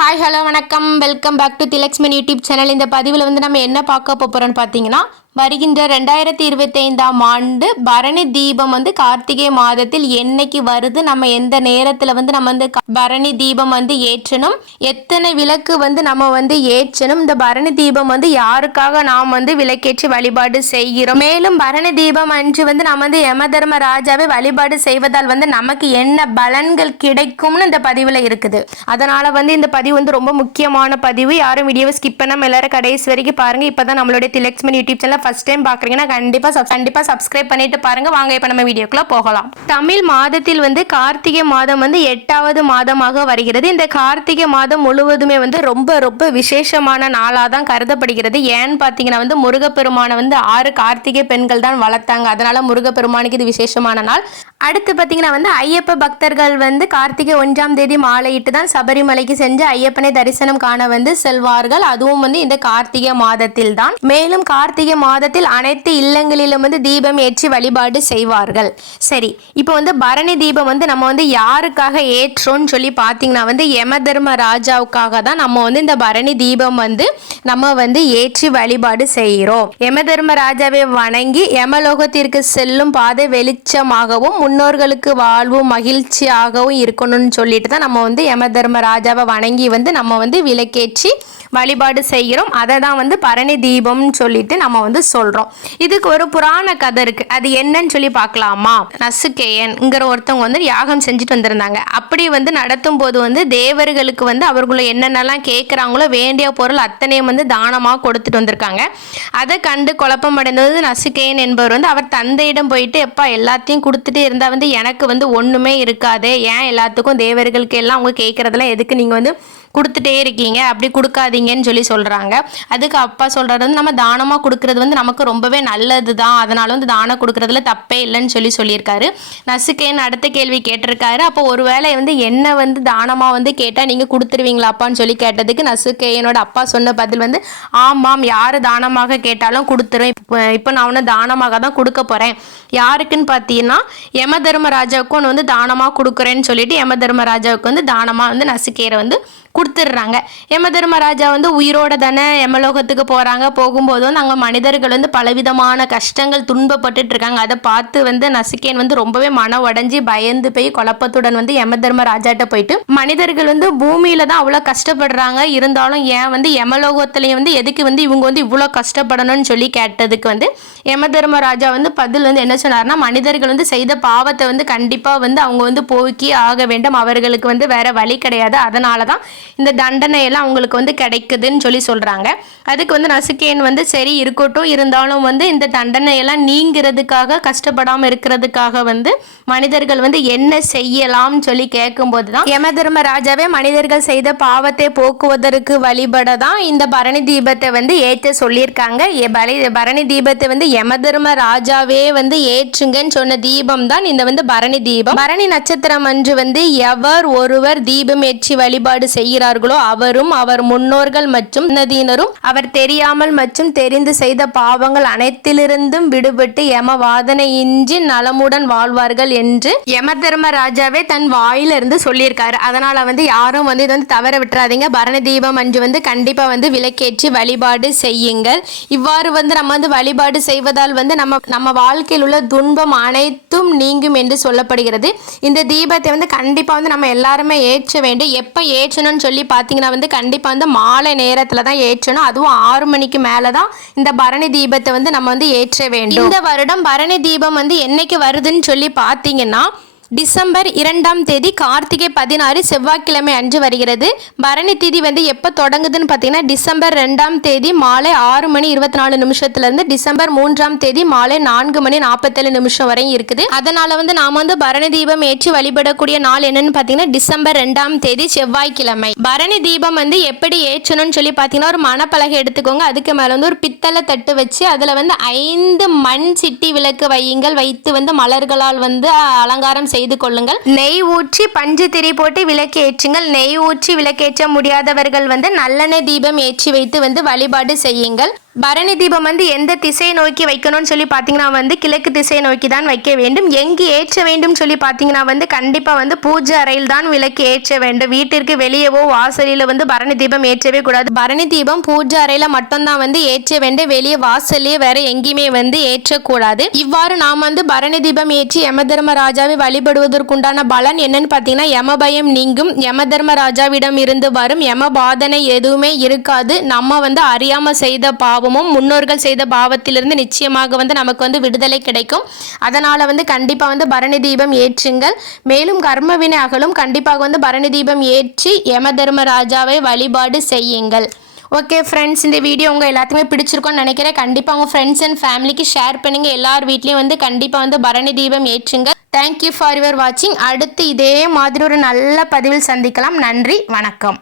Hi hello வணக்கம், welcome back to Thilaksman YouTube channel. இந்த பதிவில் வந்து நம்ம என்ன பார்க்க போகிறோன்னு பார்த்தீங்கன்னா, வருகின்ற 2025ஆம் ஆண்டு பரணி தீபம் வந்து கார்த்திகை மாதத்தில் என்னைக்கு வருது, நம்ம எந்த நேரத்தில் வந்து நம்ம வந்து பரணி தீபம் வந்து ஏற்றணும், எத்தனை விளக்கு வந்து நம்ம வந்து ஏற்றணும், இந்த பரணி தீபம் வந்து யாருக்காக நாம் வந்து விளக்கேற்றி வழிபாடு செய்கிறோம், மேலும் பரணி தீபம் அன்று வந்து நம்ம வந்து யமதர்ம ராஜாவை வழிபாடு செய்வதால் வந்து நமக்கு என்ன பலன்கள் கிடைக்கும்னு இந்த பதிவில் இருக்குது. அதனால் வந்து இந்த பதிவு வந்து ரொம்ப முக்கியமான பதிவு. யாரும் வீடியோவை ஸ்கிப் பண்ணாமல் எல்லாரும் கடைசி வரைக்கும் பாருங்கள். இப்போ தான் நம்மளுடைய திலக்ஸ்மன் யூடியூப் சேனல் ஃபர்ஸ்ட் டைம் பார்க்குறீங்கன்னா கண்டிப்பாக சப்ஸ்கிரைப் பண்ணிட்டு பாருங்க. வாங்க இப்போ நம்ம வீடியோக்குள்ள போகலாம். தமிழ் மாதத்தில் வந்து கார்த்திகை மாதம் வந்து 8வது மாதமாக வருகிறது. இந்த கார்த்திகை மாதம் முழுவதுமே வந்து ரொம்ப ரொம்ப விசேஷமான நாளாக தான் கருதப்படுகிறது. ஏன்னு பார்த்தீங்கன்னா வந்து முருகப்பெருமானை வந்து 6 கார்த்திகை பெண்கள் தான் வளர்த்தாங்க. அதனால முருகப்பெருமானுக்கு இது விசேஷமான நாள். அடுத்து பார்த்தீங்கன்னா வந்து ஐயப்ப பக்தர்கள் வந்து கார்த்திகை 1ஆம் தேதி மாலையிட்டு தான் சபரிமலைக்கு சென்று ஐயப்பனை தரிசனம் காண வந்து செல்வார்கள். அதுவும் வந்து இந்த கார்த்திகை மாதத்தில் தான். மேலும் கார்த்திகை மாதத்தில் அனைத்து இல்லங்களிலும் வந்து தீபம் ஏற்றி வழிபாடு செய்வார்கள். சரி, இப்போ வந்து பரணி தீபம் வந்து நம்ம வந்து யாருக்காக ஏற்றோம்னு சொல்லி பார்த்தீங்கன்னா வந்து யமதர்ம ராஜாவுக்காக தான் நம்ம வந்து இந்த பரணி தீபம் வந்து நம்ம வந்து ஏற்றி வழிபாடு செய்கிறோம். யமதர்ம ராஜாவை வணங்கி யமலோகத்திற்கு செல்லும் பாதை வெளிச்சமாகவும் முன்னோர்களுக்கு வாழ்வும் மகிழ்ச்சியாகவும் இருக்கணும்னு சொல்லிட்டு தான் நம்ம வந்து யமதர்ம ராஜாவை வணங்கி வந்து நம்ம வந்து விளக்கேற்றி வழிபாடு செய்கிறோம். அதை தான் வந்து பரணி தீபம்னு சொல்லிட்டு நம்ம வந்து சொல்றோம். இதுக்கு ஒரு புராண கதை இருக்கு. அது என்னன்னு சொல்லி பார்க்கலாமா? நசுக்கேயன்ங்கிற ஒருத்தவங்க வந்து யாகம் செஞ்சுட்டு வந்திருந்தாங்க. அப்படி வந்து நடத்தும் போது வந்து தேவர்களுக்கு வந்து அவர்களை என்னென்னலாம் கேட்குறாங்களோ வேண்டிய பொருள் அத்தனையும் வந்து தானமாக கொடுத்துட்டு வந்திருக்காங்க. அதை கண்டு குழப்பம் அடைந்தது நசுக்கேயன் என்பவர் வந்து அவர் தந்தையிடம் போயிட்டு, எப்பா எல்லாத்தையும் கொடுத்துட்டு இருந்தால் வந்து எனக்கு வந்து ஒன்றுமே இருக்காது, ஏன் எல்லாத்துக்கும் தேவர்களுக்கு எல்லாம் அவங்க கேட்குறதெல்லாம் எதுக்கு நீங்கள் வந்து கொடுத்துட்டே இருக்கீங்க, அப்படி கொடுக்காதீங்கன்னு சொல்லி சொல்கிறாங்க. அதுக்கு அப்பா சொல்கிறது வந்து நம்ம தானமாக கொடுக்கறது வந்து நமக்கு ரொம்பவே நல்லது தான், அதனால வந்து தானம் கொடுக்குறதுல தப்பே இல்லைன்னு சொல்லியிருக்காரு. நசுக்கேன் அடுத்த கேள்வி கேட்டிருக்காரு. அப்போ ஒருவேளை வந்து என்ன வந்து தானமாக வந்து கேட்டால் நீங்கள் கொடுத்துருவீங்களாப்பான்னு சொல்லி கேட்டதுக்கு நசுக்கேயனோட அப்பா சொன்ன பதில் வந்து, ஆமாம், யார் தானமாக கேட்டாலும் கொடுத்துருவேன், இப்போ நான் ஒன்று தானமாக தான் கொடுக்க போகிறேன். யாருக்குன்னு பார்த்தீங்கன்னா யமதர்மராஜாவுக்கு ஒன்று வந்து தானமாக கொடுக்குறேன்னு சொல்லிட்டு யமதர்மராஜாவுக்கு வந்து தானமாக வந்து நசுக்கேயரை வந்து கொடுத்துட்றாங்க. யமதர்மராஜா வந்து உயிரோட தானே யமலோகத்துக்கு போகிறாங்க. போகும்போது வந்து அங்கே மனிதர்கள் வந்து பலவிதமான கஷ்டங்கள் துன்பப்பட்டுட்டு இருக்காங்க. அதை பார்த்து வந்து நசுக்கேன் வந்து ரொம்பவே மன உடஞ்சி பயந்து போய் குழப்பத்துடன் வந்து யமதர்மராஜாட்ட போயிட்டு, மனிதர்கள் வந்து பூமியில தான் அவ்வளோ கஷ்டப்படுறாங்க, இருந்தாலும் ஏன் வந்து யமலோகத்துலேயும் வந்து எதுக்கு வந்து இவங்க வந்து இவ்வளோ கஷ்டப்படணும்னு சொல்லி கேட்டதுக்கு வந்து யமதர்மராஜா வந்து பதில் வந்து என்ன சொன்னார்னா, மனிதர்கள் வந்து செய்த பாவத்தை வந்து கண்டிப்பாக வந்து அவங்க வந்து போக்கி ஆக வேண்டும், அவர்களுக்கு வந்து வேற வழி கிடையாது, அதனால தான் இந்த தண்டனையெல்லாம் அவங்களுக்கு வந்து கிடைக்குதுன்னு சொல்லி சொல்றாங்க. அதுக்கு வந்து நசுக்கேன் வந்து சரி இருக்கட்டும், இருந்தாலும் வந்து இந்த தண்டனையெல்லாம் நீங்கிறதுக்காக, கஷ்டப்படாமல் இருக்கிறதுக்காக வந்து மனிதர்கள் வந்து என்ன செய்யலாம்னு சொல்லி கேட்கும்போது தான் யமதர்ம ராஜாவே மனிதர்கள் செய்த பாவத்தை போக்குவதற்கு வழிபட தான் இந்த பரணி தீபத்தை வந்து ஏற்ற சொல்லியிருக்காங்க. பரணி தீபத்தை வந்து யமதர்ம ராஜாவே வந்து ஏற்றுங்கன்னு சொன்ன தீபம் தான் இந்த வந்து பரணி தீபம். பரணி நட்சத்திரம் அன்று வந்து எவர் ஒருவர் தீபம் ஏற்றி வழிபாடு செய்கிறார்களோ அவரும் அவர் முன்னோர்கள் மற்றும் நதியினரும் அவர் தெரியாமல் மற்றும் தெரிந்து செய்த பாவங்கள் அனைத்திலிருந்தும் விடுபட்டு யம வாதனையின்றி நலமுடன் வாழ்வார்கள் என்று யமதர்ம ராஜாவே தன் வாயிலிருந்து சொல்லியிருக்காரு. அதனால வந்து யாரும் வந்து இதை வந்து தவற விட்டுறாதீங்க. பரணி தீபம் அன்று வந்து கண்டிப்பா வந்து விளக்கேற்றி வழிபாடு செய்யுங்கள். இவ்வாறு வந்து நம்ம வந்து வழிபாடு செய்வதால் வந்து நம்ம வாழ்க்கையில் உள்ள துன்பம் அனைத்தும் நீங்கும் என்று சொல்லப்படுகிறது. இந்த தீபத்தை வந்து கண்டிப்பா வந்து நம்ம எல்லாருமே ஏற்ற வேண்டும். எப்ப ஏற்றணும்னு சொல்லி பார்த்தீங்கன்னா வந்து கண்டிப்பாக வந்து மாலை நேரத்தில் தான் ஏற்றணும். அதுவும் 6 மணிக்கு மேலே தான் இந்த பரணி தீபத்தை வந்து நம்ம வந்து ஏற்ற வேண்டும். இந்த வருடம் பரணி தீபம் வந்து என்னைக்கு வருதுன்னு சொல்லி பார்த்தீங்கன்னா டிசம்பர் 2ஆம் தேதி கார்த்திகை 16 செவ்வாய்க்கிழமை அன்று வருகிறது. பரணி தீதி வந்து எப்போ தொடங்குதுன்னு பார்த்தீங்கன்னா டிசம்பர் 2ஆம் தேதி மாலை 6 மணி 24 நிமிஷத்துலேருந்து டிசம்பர் 3ஆம் தேதி மாலை 4 மணி 47 நிமிஷம் வரையும் இருக்குது. அதனால் வந்து நாம் வந்து பரணி தீபம் ஏற்றி வழிபடக்கூடிய நாள் என்னன்னு பார்த்தீங்கன்னா டிசம்பர் 2ஆம் தேதி செவ்வாய்க்கிழமை. பரணி தீபம் வந்து எப்படி ஏற்றணும்னு சொல்லி பார்த்தீங்கன்னா ஒரு மணப்பலகை எடுத்துக்கோங்க. அதுக்கு மேலே வந்து ஒரு பித்தளை தட்டு வச்சு அதில் வந்து 5 மண் சிட்டி விளக்கு வைத்து வந்து மலர்களால் வந்து அலங்காரம் செய்து கொள்ளுங்கள். நெய் ஊற்றி பஞ்சு திரி போட்டு விளக்கு ஏற்றுங்கள். நெய் ஊற்றி விளக்கேற்ற முடியாதவர்கள் வந்து நல்லெண்ணெய் தீபம் ஏற்றி வைத்து வந்து வழிபாடு செய்யுங்கள். பரணி தீபம் வந்து எந்த திசையை நோக்கி வைக்கணும்னு சொல்லி பார்த்தீங்கன்னா வந்து கிழக்கு திசையை நோக்கி தான் வைக்க வேண்டும். எங்கு ஏற்ற வேண்டும் சொல்லி பார்த்தீங்கன்னா வந்து கண்டிப்பாக வந்து பூஜை அறையில் தான் விளக்கு ஏற்ற வேண்டும். வீட்டிற்கு வெளியவோ வாசலில் வந்து பரணி தீபம் ஏற்றவே கூடாது. பரணி தீபம் பூஜை அறையில் மட்டும்தான் வந்து ஏற்ற வேண்டும். வெளியே வாசல்லே வேற எங்கேயுமே வந்து ஏற்றக்கூடாது. இவ்வாறு நாம் வந்து பரணி தீபம் ஏற்றி யம தர்மராஜாவை வழிபடுவதற்குண்டான பலன் என்னன்னு பார்த்தீங்கன்னா யம பயம் நீங்கும், யம தர்மராஜாவிடம் இருந்து வரும் யம பாதனை எதுவுமே இருக்காது. நம்ம வந்து அறியாம செய்த பாவமும் முன்னோர்கள் செய்த பாவத்திலிருந்து நிச்சயமாக வந்து நமக்கு வந்து விடுதலை கிடைக்கும். அதனால வந்து கண்டிப்பா வந்து பரணி தீபம் ஏற்றுங்கள். மேலும் கர்ம வினை அகலும். கண்டிப்பாக வந்து பரணி தீபம் ஏற்றி யம தர்மராஜாவை வழிபாடு செய்யுங்கள். ஓகே ஃப்ரெண்ட்ஸ், இந்த வீடியோ உங்கள் எல்லாத்துக்குமே பிடிச்சிருக்கோன்னு நினைக்கிறேன். கண்டிப்பாக உங்கள் ஃப்ரெண்ட்ஸ் அண்ட் ஃபேமிலிக்கு ஷேர் பண்ணுங்கள். எல்லார் வீட்லேயும் வந்து கண்டிப்பாக வந்து பரணி தீபம் ஏற்றுங்க. தேங்க்யூ ஃபார் யுவர் வாட்சிங். அடுத்து இதே மாதிரி ஒரு நல்ல பதிவில் சந்திக்கலாம். நன்றி, வணக்கம்.